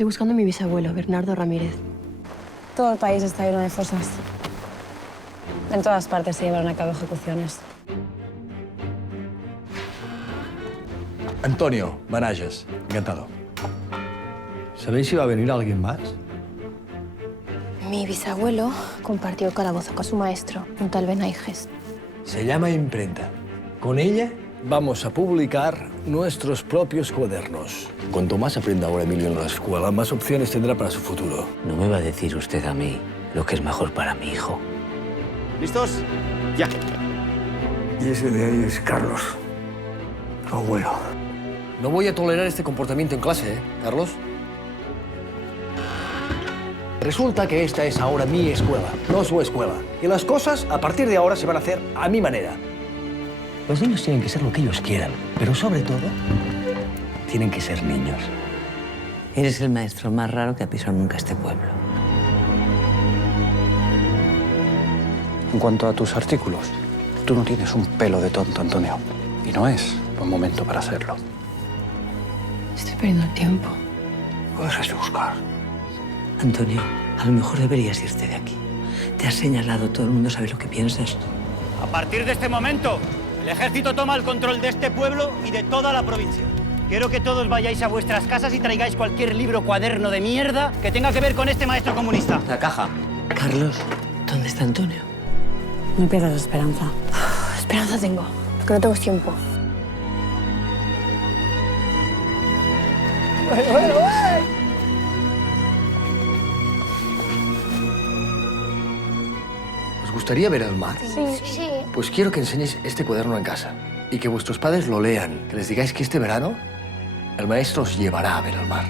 Estoy buscando a mi bisabuelo, Bernardo Ramírez. Todo el país está lleno de fosas. En todas partes se llevaron a cabo ejecuciones. Antonio Manages, encantado. ¿Sabéis si va a venir alguien más? Mi bisabuelo compartió calabozo con su maestro, un tal Benaiges. Se llama imprenta. Con ella vamos a publicar nuestros propios cuadernos. Cuanto más aprenda ahora Emilio en la escuela, más opciones tendrá para su futuro. No me va a decir usted a mí lo que es mejor para mi hijo. ¿Listos? Ya. Y ese de ahí es Carlos, tu abuelo. No voy a tolerar este comportamiento en clase, ¿eh, Carlos? Resulta que esta es ahora mi escuela, no su escuela. Y las cosas, a partir de ahora, se van a hacer a mi manera. Los niños tienen que ser lo que ellos quieran, pero sobre todo, tienen que ser niños. Eres el maestro más raro que ha pisado nunca este pueblo. En cuanto a tus artículos, tú no tienes un pelo de tonto, Antonio. Y no es buen momento para hacerlo. Estoy perdiendo el tiempo. Lo dejas de buscar. Antonio, a lo mejor deberías irte de aquí. Te has señalado, todo el mundo sabe lo que piensas. A partir de este momento, el ejército toma el control de este pueblo y de toda la provincia. Quiero que todos vayáis a vuestras casas y traigáis cualquier libro o cuaderno de mierda que tenga que ver con este maestro comunista. La caja. Carlos, ¿dónde está Antonio? No pierdas la esperanza. Esperanza tengo, porque no tengo tiempo. ¿Os gustaría ver el mar? Sí. Pues quiero que enseñéis este cuaderno en casa y que vuestros padres lo lean. Que les digáis que este verano el maestro os llevará a ver el mar.